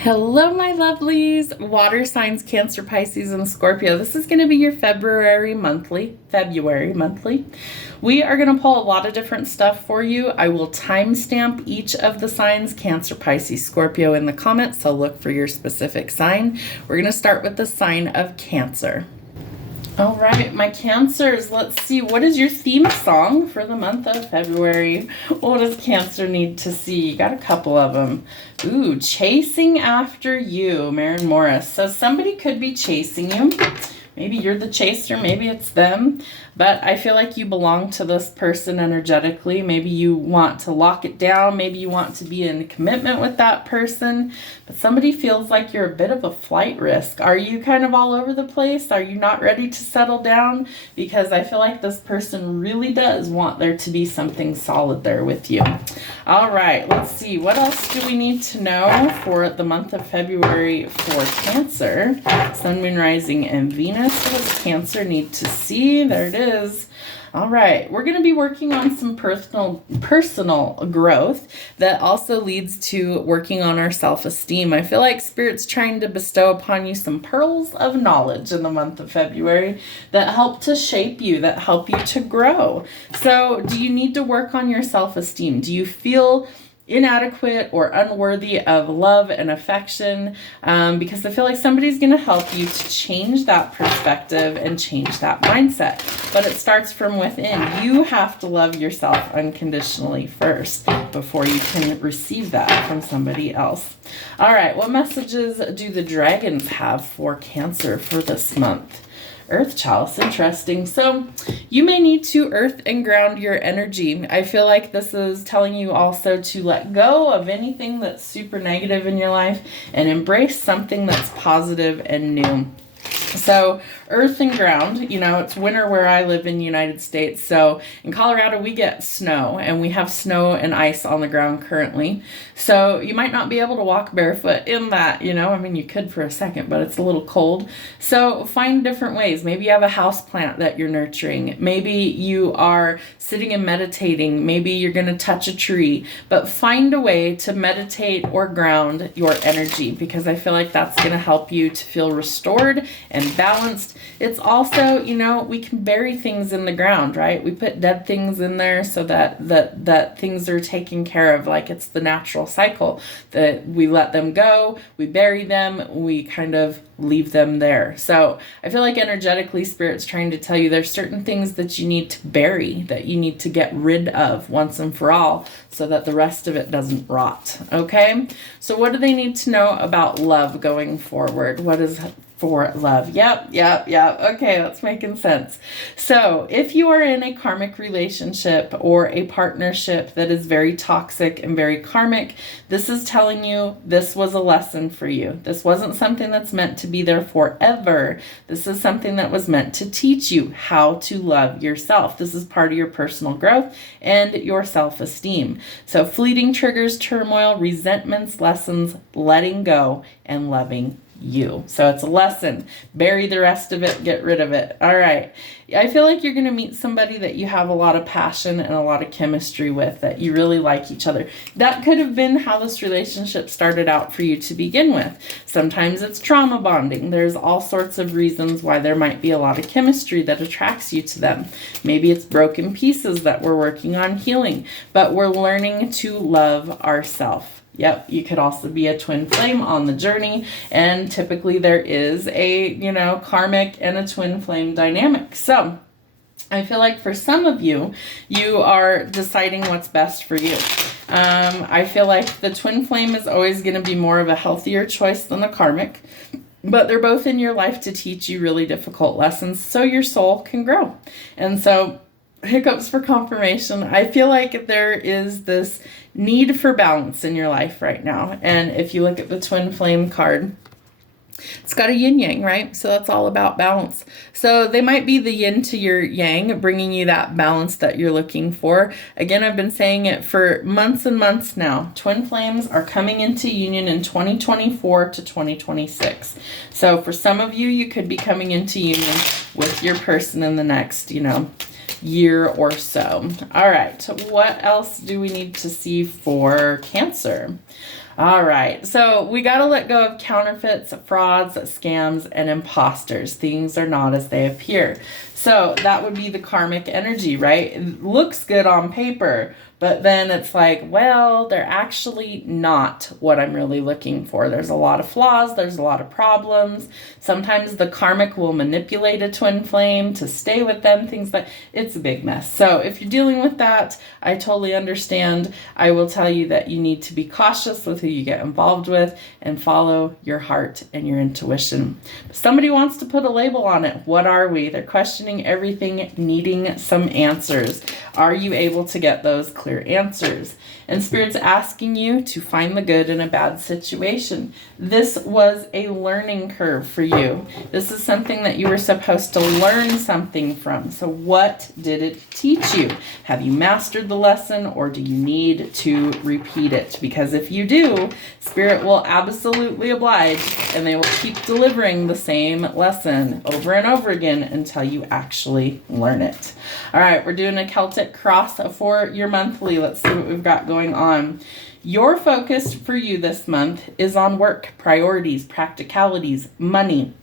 Hello, my lovelies, water signs, Cancer, Pisces, and Scorpio. This is going to be your February monthly. We are going to pull a lot of different stuff for you. I will timestamp each of the signs, Cancer, Pisces, Scorpio, in the comments, so look for your specific sign. We're going to start with the sign of Cancer. All right, my Cancers, let's see. What is your theme song for the month of February? What does Cancer need to see? You got a couple of them. Ooh, Chasing After You, Maren Morris. So somebody could be chasing you. Maybe you're the chaser, maybe it's them, but I feel like you belong to this person energetically. Maybe you want to lock it down. Maybe you want to be in commitment with that person, but somebody feels like you're a bit of a flight risk. Are you kind of all over the place? Are you not ready to settle down? Because I feel like this person really does want there to be something solid there with you. All right, let's see. What else do we need to know for the month of February for Cancer? Sun, Moon, Rising, and Venus. What does Cancer need to see? There it is. All right, we're going to be working on some personal growth that also leads to working on our self-esteem. I feel like Spirit's trying to bestow upon you some pearls of knowledge in the month of February that help to shape you, that help you to grow. So do you need to work on your self-esteem? Do you feel inadequate or unworthy of love and affection? Because I feel like somebody's going to help you to change that perspective and change that mindset. But it starts from within. You have to love yourself unconditionally first before you can receive that from somebody else. All right, what messages do the dragons have for Cancer for this month? Earth Chalice, interesting. So you may need to earth and ground your energy. I feel like this is telling you also to let go of anything that's super negative in your life and embrace something that's positive and new. So earth and ground, you know, it's winter where I live in the United States. So in Colorado, we get snow, and we have snow and ice on the ground currently. So you might not be able to walk barefoot in that, you know, I mean, you could for a second, but it's a little cold. So find different ways. Maybe you have a house plant that you're nurturing. Maybe you are sitting and meditating. Maybe you're going to touch a tree, but find a way to meditate or ground your energy, because I feel like that's going to help you to feel restored and balanced. It's also, you know, we can bury things in the ground, right? We put dead things in there so that things are taken care of, like it's the natural cycle, that we let them go, we bury them, we kind of leave them there. So I feel like energetically Spirit's trying to tell you there's certain things that you need to bury, that you need to get rid of once and for all, so that the rest of it doesn't rot. Okay, so what do they need to know about love going forward? What is for love? Yep. Okay, that's making sense. So if you are in a karmic relationship or a partnership that is very toxic and very karmic, this is telling you this was a lesson for you. This wasn't something that's meant to be there forever. This is something that was meant to teach you how to love yourself. This is part of your personal growth and your self-esteem. So fleeting triggers, turmoil, resentments, lessons, letting go, and loving you. So it's a lesson. Bury the rest of it, get rid of it. All right. I feel like you're going to meet somebody that you have a lot of passion and a lot of chemistry with, that you really like each other. That could have been how this relationship started out for you to begin with. Sometimes it's trauma bonding. There's all sorts of reasons why there might be a lot of chemistry that attracts you to them. Maybe it's broken pieces that we're working on healing, but we're learning to love ourselves. Yep, you could also be a twin flame on the journey, and typically there is a, you know, karmic and a twin flame dynamic. So I feel like for some of you, you are deciding what's best for you. I feel like the twin flame is always going to be more of a healthier choice than the karmic, but they're both in your life to teach you really difficult lessons so your soul can grow. And so hiccups for confirmation. I feel like there is this need for balance in your life right now. And if you look at the twin flame card, it's got a yin yang, right? So that's all about balance. So they might be the yin to your yang, bringing you that balance that you're looking for. Again, I've been saying it for months and months now. Twin flames are coming into union in 2024 to 2026. So for some of you, you could be coming into union with your person in the next, you know, year or so. All right, what else do we need to see for Cancer? All right, so we got to let go of counterfeits, frauds, scams, and imposters. Things are not as they appear. So that would be the karmic energy, right? It looks good on paper, but then it's like, well, they're actually not what I'm really looking for. There's a lot of flaws. There's a lot of problems. Sometimes the karmic will manipulate a twin flame to stay with them, things like it's a big mess. So if you're dealing with that, I totally understand. I will tell you that you need to be cautious with who you get involved with and follow your heart and your intuition. Somebody wants to put a label on it. What are we? They're questioning everything, needing some answers. Are you able to get those clear answers? And Spirit's asking you to find the good in a bad situation. This was a learning curve for you. This is something that you were supposed to learn something from. So what did it teach you? Have you mastered the lesson, or do you need to repeat it? Because if you do, Spirit will absolutely oblige, and they will keep delivering the same lesson over and over again until you actually learn it. All right, we're doing a Celtic cross for your monthly. Let's see what we've got going on. Your focus for you this month is on work, priorities, practicalities, money.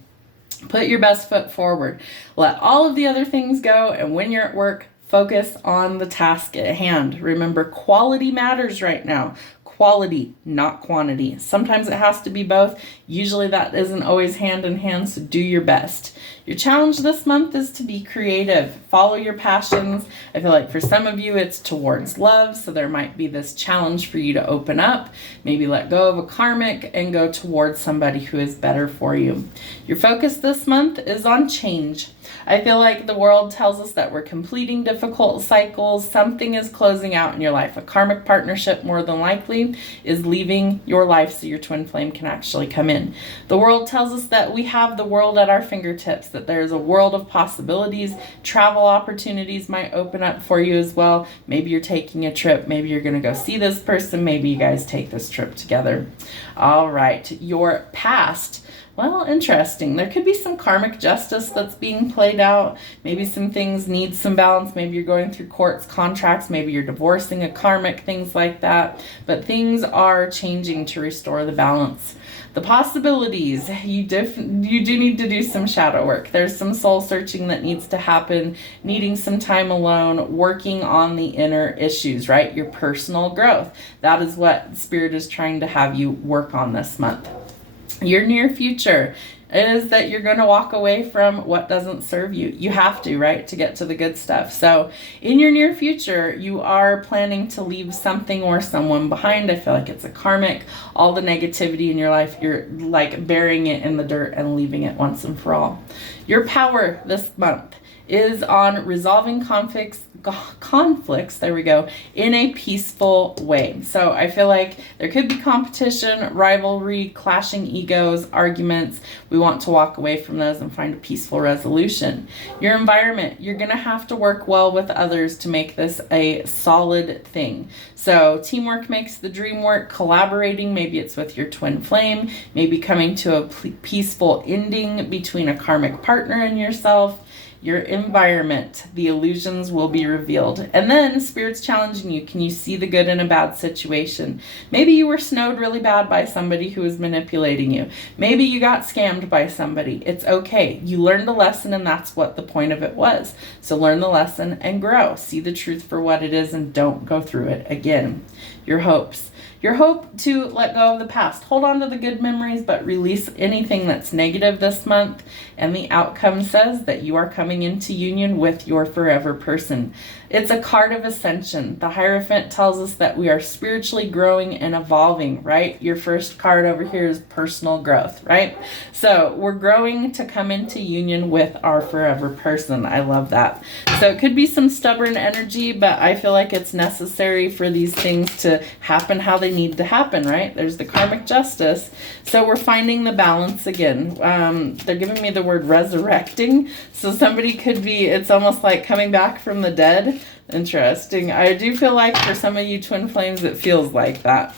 Put your best foot forward. Let all of the other things go, and when you're at work, focus on the task at hand. Remember, quality matters right now. Quality, not quantity. Sometimes it has to be both. Usually that isn't always hand in hand, so do your best. Your challenge this month is to be creative. Follow your passions. I feel like for some of you it's towards love, so there might be this challenge for you to open up, maybe let go of a karmic and go towards somebody who is better for you. Your focus this month is on change. I feel like the world tells us that we're completing difficult cycles. Something is closing out in your life. A karmic partnership, more than likely, is leaving your life so your twin flame can actually come in. The world tells us that we have the world at our fingertips, that there's a world of possibilities. Travel opportunities might open up for you as well. Maybe you're taking a trip. Maybe you're going to go see this person. Maybe you guys take this trip together. All right, your past. Well, interesting. There could be some karmic justice that's being played out. Maybe some things need some balance. Maybe you're going through courts, contracts. Maybe you're divorcing a karmic, things like that. But things are changing to restore the balance. The possibilities, you do need to do some shadow work. There's some soul searching that needs to happen, needing some time alone, working on the inner issues, right? Your personal growth. That is what Spirit is trying to have you work on this month. Your near future is that you're going to walk away from what doesn't serve you. You have to, right, to get to the good stuff. So in your near future, you are planning to leave something or someone behind. I feel like it's a karmic. All the negativity in your life, you're like burying it in the dirt and leaving it once and for all. Your power this month is on resolving conflicts, there we go, in a peaceful way. So I feel like there could be competition, rivalry, clashing egos, arguments. We want to walk away from those and find a peaceful resolution. Your environment, you're going to have to work well with others to make this a solid thing. So teamwork makes the dream work. Collaborating, maybe it's with your twin flame, maybe coming to a peaceful ending between a karmic partner and yourself. Your environment, the illusions will be revealed. And then Spirit's challenging you. Can you see the good in a bad situation? Maybe you were snowed really bad by somebody who was manipulating you. Maybe you got scammed by somebody. It's okay. You learned a lesson, and that's what the point of it was. So learn the lesson and grow. See the truth for what it is and don't go through it again. Your hopes. Your hope to let go of the past. Hold on to the good memories, but release anything that's negative this month. And the outcome says that you are coming into union with your forever person. It's a card of ascension. The Hierophant tells us that we are spiritually growing and evolving, right? Your first card over here is personal growth, right? So we're growing to come into union with our forever person. I love that. So it could be some stubborn energy, but I feel like it's necessary for these things to happen how they need to happen, right? There's the karmic justice. So we're finding the balance again. They're giving me the word resurrecting. So somebody could be, it's almost like coming back from the dead. Interesting. I do feel like for some of you twin flames, it feels like that.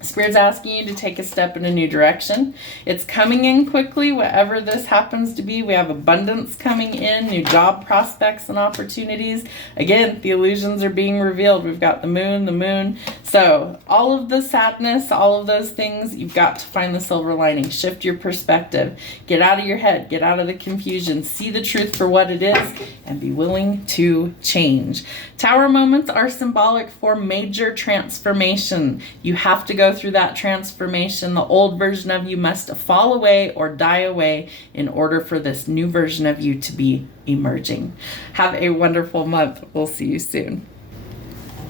Spirit's asking you to take a step in a new direction. It's coming in quickly, whatever this happens to be. We have abundance coming in, new job prospects and opportunities. Again, the illusions are being revealed. We've got the moon. So all of the sadness, all of those things, you've got to find the silver lining. Shift your perspective. Get out of your head. Get out of the confusion. See the truth for what it is and be willing to change. Tower moments are symbolic for major transformation. You have to go through that transformation. The old version of you must fall away or die away in order for this new version of you to be emerging. Have a wonderful month. We'll see you soon.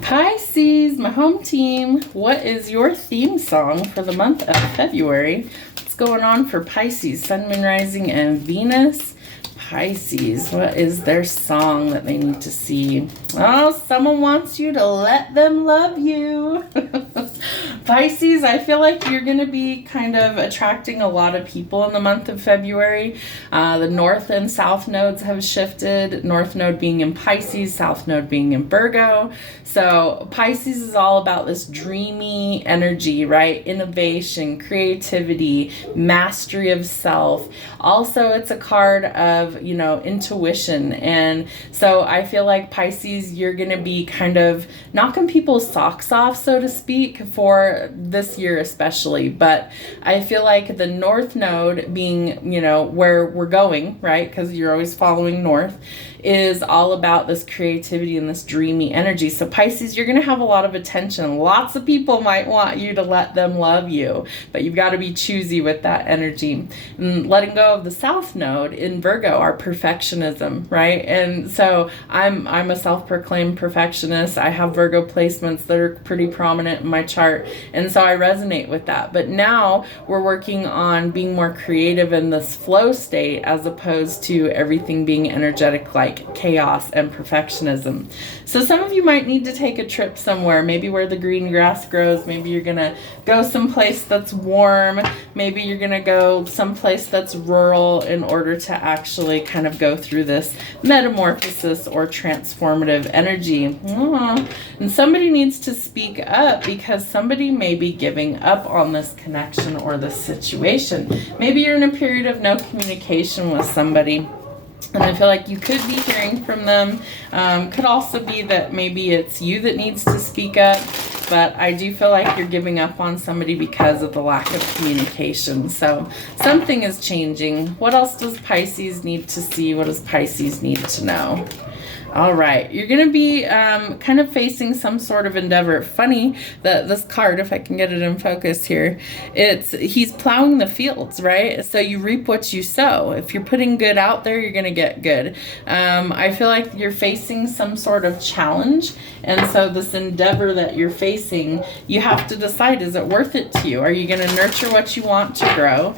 Pisces, my home team, what is your theme song for the month of February? What's going on for Pisces, Sun, Moon, Rising, and Venus? Pisces, what is their song that they need to see? Oh, someone wants you to let them love you. Pisces, I feel like you're going to be kind of attracting a lot of people in the month of February. The North and South nodes have shifted. North node being in Pisces, South node being in Virgo. So Pisces is all about this dreamy energy, right? Innovation, creativity, mastery of self. Also, it's a card of, intuition. And so I feel like Pisces, you're going to be kind of knocking people's socks off, so to speak, for this year especially. But I feel like the North node being, where we're going, right? Because you're always following north, is all about this creativity and this dreamy energy. So Pisces, you're going to have a lot of attention. Lots of people might want you to let them love you, but you've got to be choosy with that energy. And letting go of the South node in Virgo, our perfectionism, right? And so I'm a self-proclaimed perfectionist. I have Virgo placements that are pretty prominent in my chart, and so I resonate with that. But now we're working on being more creative in this flow state as opposed to everything being energetic like chaos and perfectionism. So some of you might need to take a trip somewhere, maybe where the green grass grows. Maybe you're gonna go someplace that's warm. Maybe you're gonna go someplace that's rural in order to actually kind of go through this metamorphosis or transformative energy. And somebody needs to speak up because somebody may be giving up on this connection or this situation. Maybe you're in a period of no communication with somebody, and I feel like you could be hearing from them. Could also be that maybe it's you that needs to speak up, but I do feel like you're giving up on somebody because of the lack of communication. So something is changing. What else does Pisces need to see? What does Pisces need to know? All right, you're going to be kind of facing some sort of endeavor. Funny that this card, if I can get it in focus here, he's plowing the fields, right? So you reap what you sow. If you're putting good out there, you're going to get good. I feel like you're facing some sort of challenge. And so this endeavor that you're facing, you have to decide, is it worth it to you? Are you going to nurture what you want to grow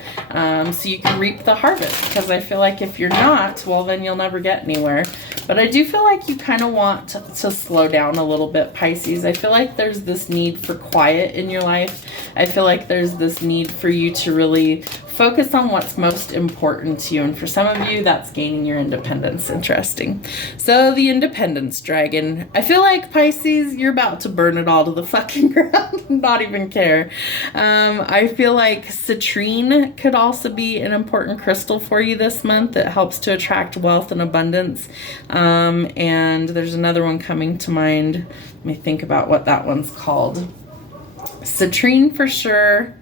so you can reap the harvest? Because I feel like if you're not, well, then you'll never get anywhere. But I do feel like you kind of want to slow down a little bit, Pisces. I feel like there's this need for quiet in your life. I feel like there's this need for you to really focus on what's most important to you. And for some of you, that's gaining your independence. Interesting. So the independence dragon. I feel like, Pisces, you're about to burn it all to the fucking ground. Not even care. I feel like citrine could also be an important crystal for you this month. It helps to attract wealth and abundance. And there's another one coming to mind. Let me think about what that one's called. Citrine for sure.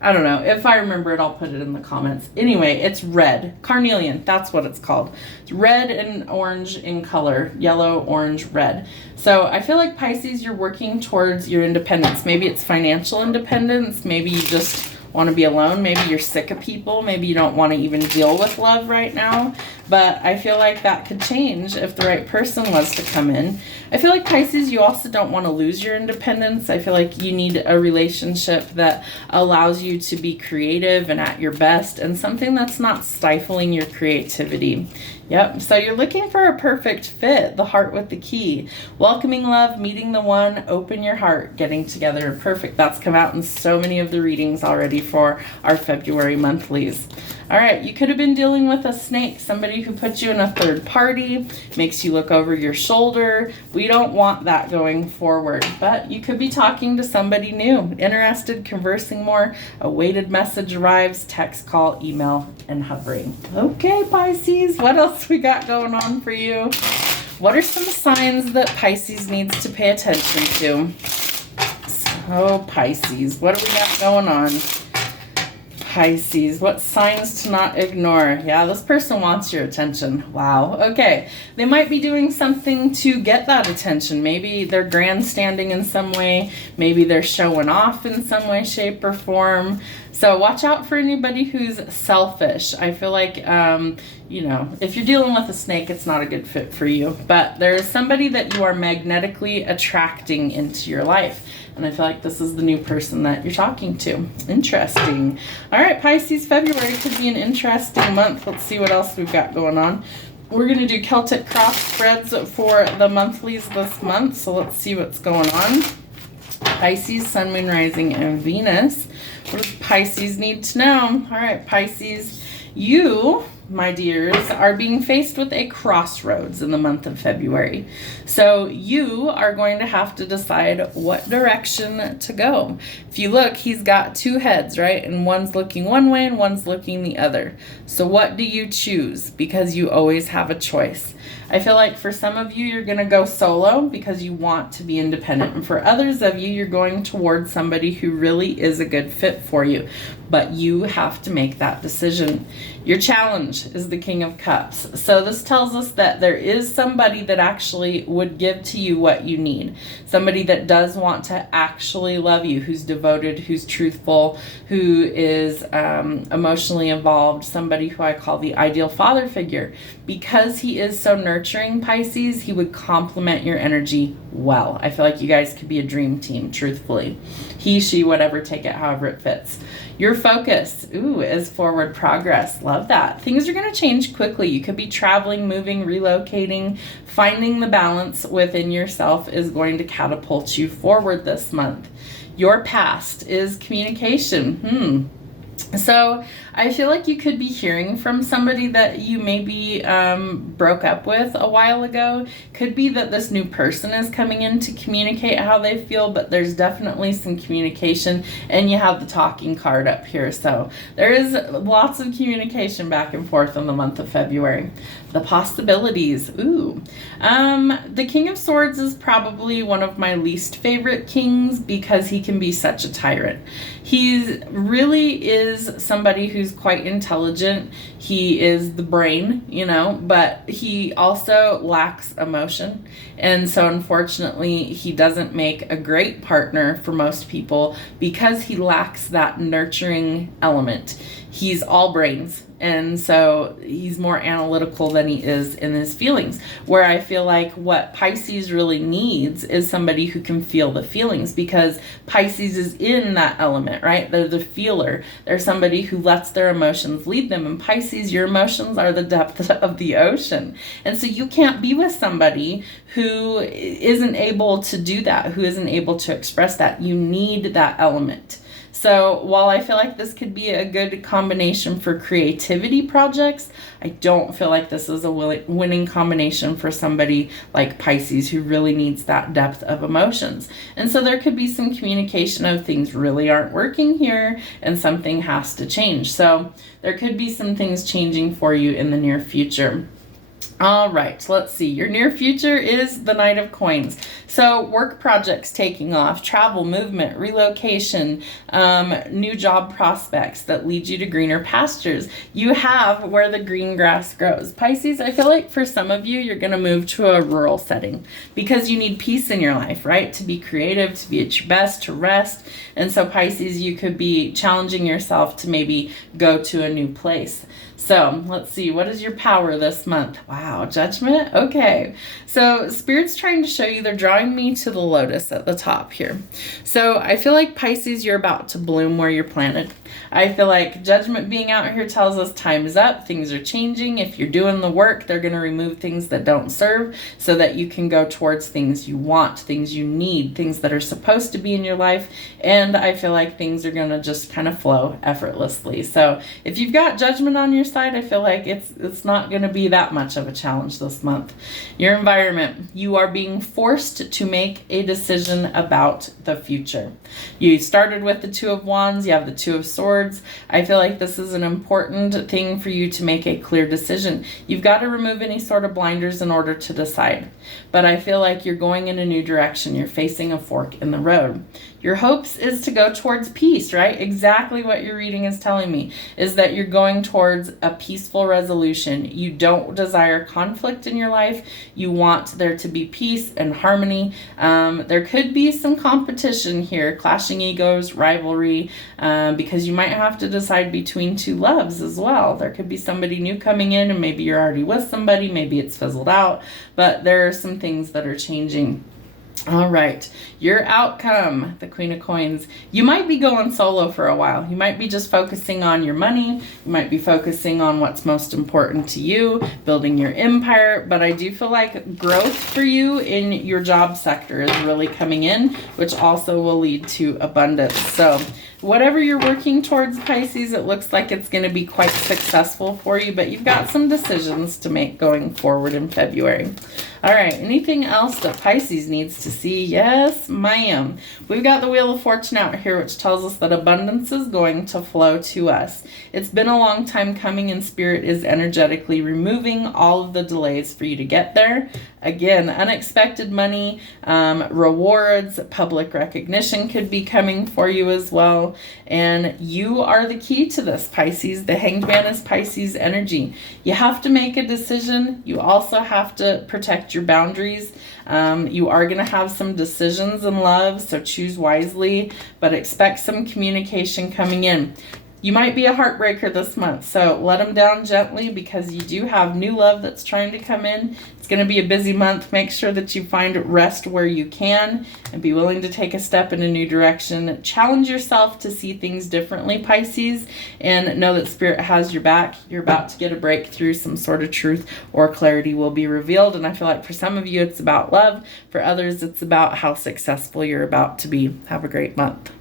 I don't know. If I remember it, I'll put it in the comments. Anyway, it's red. Carnelian. That's what it's called. It's red and orange in color. Yellow, orange, red. So I feel like, Pisces, you're working towards your independence. Maybe it's financial independence. Maybe you just want to be alone. Maybe you're sick of people. Maybe you don't want to even deal with love right now. But I feel like that could change if the right person was to come in. I feel like, Pisces, you also don't want to lose your independence. I feel like you need a relationship that allows you to be creative and at your best, and something that's not stifling your creativity. Yep, so you're looking for a perfect fit, the heart with the key. Welcoming love, meeting the one, open your heart, getting together. Perfect. That's come out in so many of the readings already for our February monthlies. All right, you could have been dealing with a snake, somebody who puts you in a third party, makes you look over your shoulder. We don't want that going forward, but you could be talking to somebody new, interested, conversing more. A weighted message arrives, text, call, email, and hovering. Okay, Pisces, what else we got going on for you? What are some signs that Pisces needs to pay attention to? So, Pisces, what do we got going on? Pisces, what signs to not ignore? Yeah, this person wants your attention. Wow. Okay. They might be doing something to get that attention. Maybe they're grandstanding in some way. Maybe they're showing off in some way, shape, or form. So watch out for anybody who's selfish. I feel like, if you're dealing with a snake, it's not a good fit for you. But there's somebody that you are magnetically attracting into your life. And I feel like this is the new person that you're talking to. Interesting. All right, Pisces, February could be an interesting month. Let's see what else we've got going on. We're going to do Celtic cross spreads for the monthlies this month. So let's see what's going on. Pisces, Sun, Moon, Rising, and Venus. What does Pisces need to know? All right, Pisces, you, my dears, are being faced with a crossroads in the month of February. So you are going to have to decide what direction to go. If you look, he's got two heads, right? And one's looking one way and one's looking the other. So what do you choose? Because you always have a choice. I feel like for some of you, you're going to go solo because you want to be independent. And for others of you, you're going towards somebody who really is a good fit for you. But you have to make that decision. Your challenge is the King of Cups. So this tells us that there is somebody that actually would give to you what you need. Somebody that does want to actually love you, who's devoted, who's truthful, who is emotionally involved, somebody who I call the ideal father figure. Because he is so nurturing, Pisces, he would complement your energy well. I feel like you guys could be a dream team, truthfully. He, she, whatever, take it however it fits. Your focus, is forward progress. Love that. Things are going to change quickly. You could be traveling, moving, relocating. Finding the balance within yourself is going to catapult you forward this month. Your past is communication. So I feel like you could be hearing from somebody that you maybe broke up with a while ago. Could be that this new person is coming in to communicate how they feel, but there's definitely some communication, and you have the talking card up here. So there is lots of communication back and forth in the month of February. The possibilities. The King of Swords is probably one of my least favorite kings because he can be such a tyrant. He really is somebody who's quite intelligent. He is the brain, but he also lacks emotion. And so unfortunately, he doesn't make a great partner for most people because he lacks that nurturing element. He's all brains. And so he's more analytical than he is in his feelings, where I feel like what Pisces really needs is somebody who can feel the feelings, because Pisces is in that element, right? They're the feeler. They're somebody who lets their emotions lead them. And Pisces, your emotions are the depth of the ocean. And so you can't be with somebody who isn't able to do that, who isn't able to express that. You need that element. So while I feel like this could be a good combination for creativity projects, I don't feel like this is a winning combination for somebody like Pisces who really needs that depth of emotions. And so there could be some communication of things really aren't working here and something has to change. So there could be some things changing for you in the near future. All right, let's see. Your near future is the Knight of Coins. So work projects taking off, travel, movement, relocation, new job prospects that lead you to greener pastures. You have where the green grass grows. Pisces, I feel like for some of you, you're going to move to a rural setting because you need peace in your life, right? To be creative, to be at your best, to rest. And so Pisces, you could be challenging yourself to maybe go to a new place. So let's see, what is your power this month? Wow. Wow, judgment? Okay. So Spirit's trying to show you, they're drawing me to the lotus at the top here. So I feel like Pisces, you're about to bloom where you're planted. I feel like judgment being out here tells us time is up, things are changing. If you're doing the work, they're going to remove things that don't serve so that you can go towards things you want, things you need, things that are supposed to be in your life. And I feel like things are going to just kind of flow effortlessly. So if you've got judgment on your side, I feel like it's not going to be that much of a challenge this month. Your environment, you are being forced to make a decision about the future. You started with the Two of Wands, you have the Two of Swords. I feel like this is an important thing for you to make a clear decision. You've got to remove any sort of blinders in order to decide. But I feel like you're going in a new direction. You're facing a fork in the road. Your hopes is to go towards peace, right? Exactly what your reading is telling me is that you're going towards a peaceful resolution. You don't desire conflict in your life. You want there to be peace and harmony. There could be some competition here, clashing egos, rivalry, because you might have to decide between two loves as well. There could be somebody new coming in and maybe you're already with somebody, maybe it's fizzled out, but there are some things that are changing. All right, your outcome, the Queen of Coins. You might be going solo for a while. You might be just focusing on your money. You might be focusing on what's most important to you, building your empire. But I do feel like growth for you in your job sector is really coming in, which also will lead to abundance. So whatever you're working towards, Pisces, it looks like it's going to be quite successful for you, but you've got some decisions to make going forward in February. All right, anything else that Pisces needs to see? Yes, ma'am. We've got the Wheel of Fortune out here, which tells us that abundance is going to flow to us. It's been a long time coming, and Spirit is energetically removing all of the delays for you to get there. Again, unexpected money, rewards, public recognition could be coming for you as well. And you are the key to this, Pisces. The Hanged Man is Pisces energy. You have to make a decision. You also have to protect your boundaries. You are going to have some decisions in love, so choose wisely, but expect some communication coming in. You might be a heartbreaker this month, so let them down gently because you do have new love that's trying to come in. It's going to be a busy month. Make sure that you find rest where you can and be willing to take a step in a new direction. Challenge yourself to see things differently, Pisces, and know that Spirit has your back. You're about to get a breakthrough. Some sort of truth or clarity will be revealed, and I feel like for some of you it's about love. For others, it's about how successful you're about to be. Have a great month.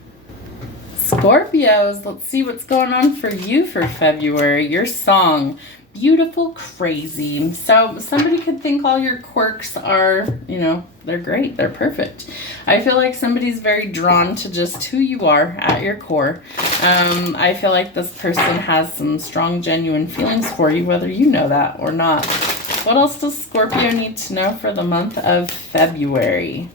Scorpios, let's see what's going on for you for February. Your song, Beautiful Crazy. So somebody could think all your quirks are, they're great. They're perfect. I feel like somebody's very drawn to just who you are at your core. I feel like this person has some strong, genuine feelings for you, whether you know that or not. What else does Scorpio need to know for the month of February?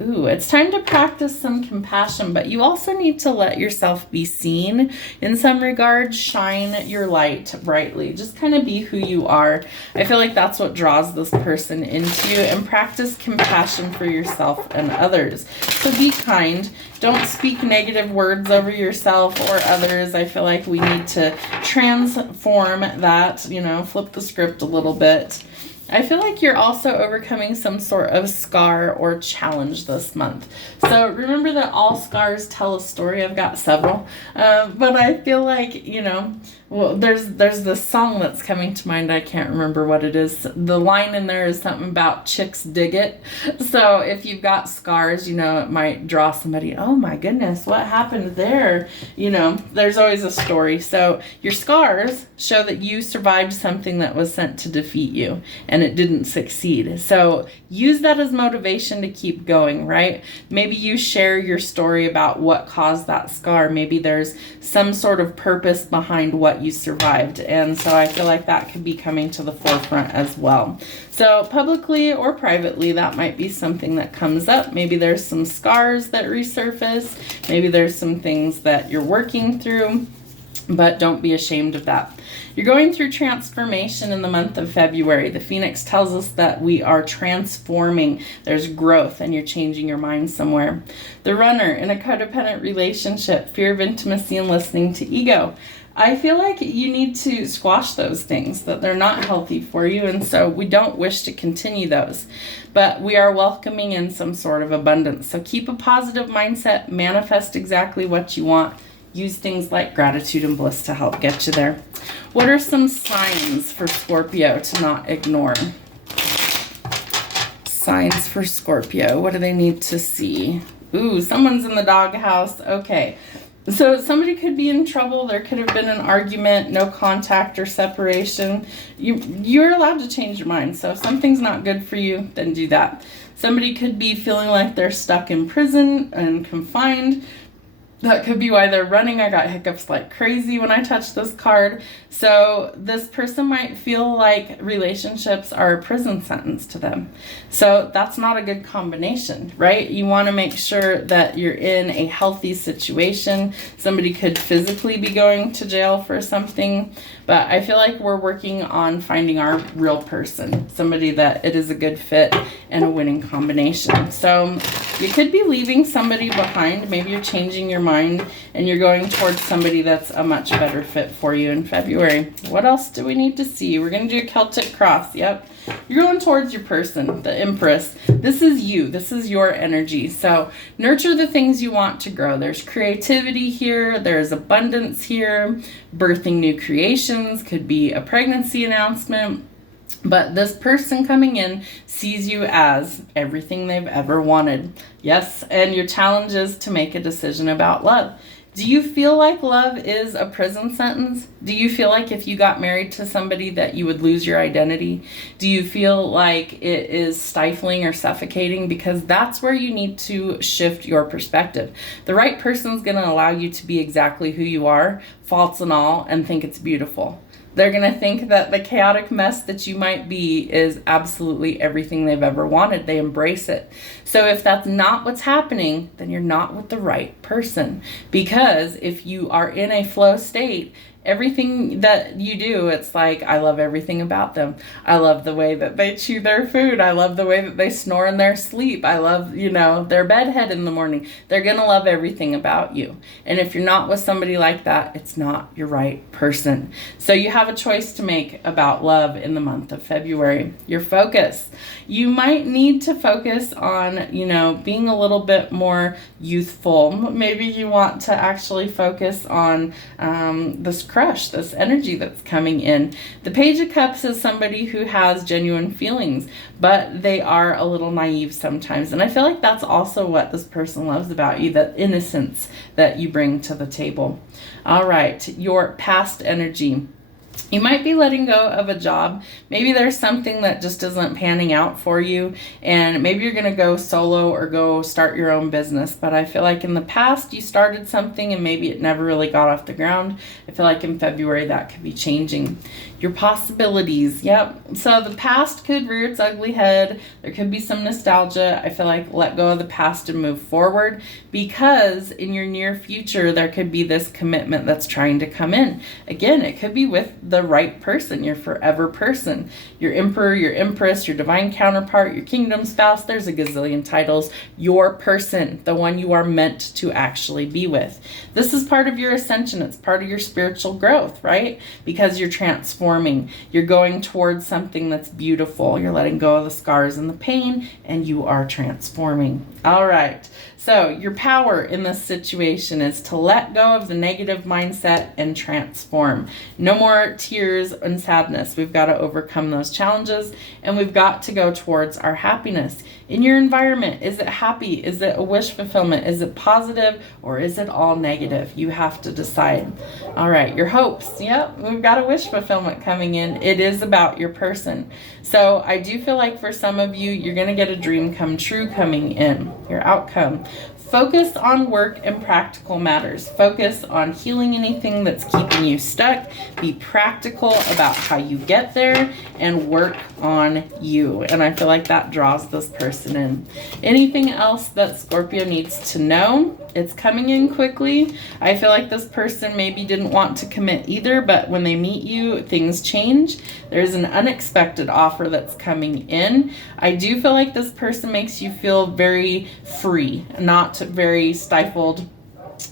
Ooh, it's time to practice some compassion, but you also need to let yourself be seen in some regards. Shine your light brightly. Just kind of be who you are. I feel like that's what draws this person into you, and practice compassion for yourself and others. So be kind. Don't speak negative words over yourself or others. I feel like we need to transform that, flip the script a little bit. I feel like you're also overcoming some sort of scar or challenge this month. So remember that all scars tell a story. I've got several. But I feel like, there's this song that's coming to mind. I can't remember what it is. The line in there is something about chicks dig it. So if you've got scars, it might draw somebody, oh my goodness, what happened there? There's always a story. So your scars show that you survived something that was sent to defeat you, and it didn't succeed. So use that as motivation to keep going, right? Maybe you share your story about what caused that scar. Maybe there's some sort of purpose behind what you survived. And so I feel like that could be coming to the forefront as well. So publicly or privately, that might be something that comes up. Maybe there's some scars that resurface. Maybe there's some things that you're working through, but don't be ashamed of that. You're going through transformation in the month of February. The Phoenix tells us that we are transforming. There's growth, and you're changing your mind somewhere. The Runner, in a codependent relationship, fear of intimacy and listening to ego. I feel like you need to squash those things, that they're not healthy for you, and so we don't wish to continue those. But we are welcoming in some sort of abundance. So keep a positive mindset, manifest exactly what you want. Use things like gratitude and bliss to help get you there. What are some signs for Scorpio to not ignore? Signs for Scorpio. What do they need to see? Ooh, someone's in the doghouse. Okay. So somebody could be in trouble. There could have been an argument, no contact or separation. You're allowed to change your mind. So if something's not good for you, then do that. Somebody could be feeling like they're stuck in prison and confined. That could be why they're running. I got hiccups like crazy when I touched this card. So this person might feel like relationships are a prison sentence to them. So that's not a good combination, right? You want to make sure that you're in a healthy situation. Somebody could physically be going to jail for something, but I feel like we're working on finding our real person, somebody that it is a good fit and a winning combination. So you could be leaving somebody behind. Maybe you're changing your mind and you're going towards somebody that's a much better fit for you in February. What else do we need to see? We're going to do a Celtic cross. Yep. You're going towards your person, the Empress. This is you. This is your energy. So nurture the things you want to grow. There's creativity here. There's abundance here. Birthing new creations. Could be a pregnancy announcement. But this person coming in sees you as everything they've ever wanted. Yes, and your challenge is to make a decision about love. Do you feel like love is a prison sentence? Do you feel like if you got married to somebody that you would lose your identity? Do you feel like it is stifling or suffocating? Because that's where you need to shift your perspective. The right person's going to allow you to be exactly who you are, faults and all, and think it's beautiful. They're going to think that the chaotic mess that you might be is absolutely everything they've ever wanted. They embrace it. So if that's not what's happening, then you're not with the right person. Because if you are in a flow state, everything that you do, it's like, I love everything about them. I love the way that they chew their food. I love the way that they snore in their sleep. I love, their bedhead in the morning. They're going to love everything about you. And if you're not with somebody like that, it's not your right person. So you have a choice to make about love in the month of February. Your focus. You might need to focus on, being a little bit more youthful. Maybe you want to actually focus on this crush, this energy that's coming in. The Page of Cups is somebody who has genuine feelings, but they are a little naive sometimes. And I feel like that's also what this person loves about you, that innocence that you bring to the table. All right, your past energy. You might be letting go of a job. Maybe there's something that just isn't panning out for you, and maybe you're going to go solo or go start your own business. But I feel like in the past you started something and maybe it never really got off the ground. I feel like in February that could be changing. Your possibilities. Yep. So the past could rear its ugly head. There could be some nostalgia. I feel like let go of the past and move forward, because in your near future there could be this commitment that's trying to come in. Again, it could be with the right person, your forever person, your emperor, your empress, your divine counterpart, your kingdom spouse. There's a gazillion titles. Your person, the one you are meant to actually be with. This is part of your ascension. It's part of your spiritual growth, right? Because you're transforming. You're going towards something that's beautiful. You're letting go of the scars and the pain, and you are transforming. All right. So your power in this situation is to let go of the negative mindset and transform. No more tears and sadness. We've got to overcome those challenges, and we've got to go towards our happiness. In your environment, is it happy? Is it a wish fulfillment? Is it positive, or is it all negative? You have to decide. All right, your hopes. Yep, we've got a wish fulfillment coming in. It is about your person. So I do feel like for some of you, you're going to get a dream come true coming in. Your outcome. Focus on work and practical matters. Focus on healing anything that's keeping you stuck. Be practical about how you get there and work on you. And I feel like that draws this person in. Anything else that Scorpio needs to know? It's coming in quickly. I feel like this person maybe didn't want to commit either, but when they meet you, things change. There's an unexpected offer that's coming in. I do feel like this person makes you feel very free, not very stifled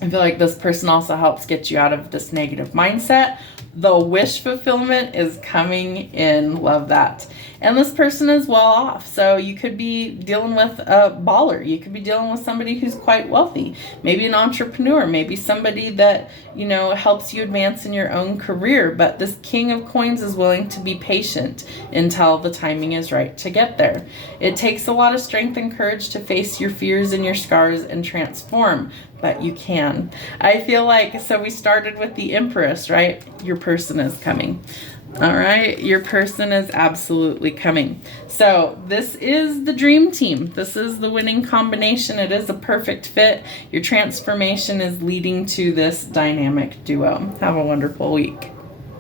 I feel like this person also helps get you out of this negative mindset. The wish fulfillment is coming in. Love that. And this person is well off. So you could be dealing with a baller. You could be dealing with somebody who's quite wealthy. Maybe an entrepreneur. Maybe somebody that, you know, helps you advance in your own career. But this King of Coins is willing to be patient until the timing is right to get there. It takes a lot of strength and courage to face your fears and your scars and transform. But you can. I feel like, so we started with the Empress, right? Your person is coming. All right, your person is absolutely coming. So this is the dream team. This is the winning combination. It is a perfect fit. Your transformation is leading to this dynamic duo. Have a wonderful week.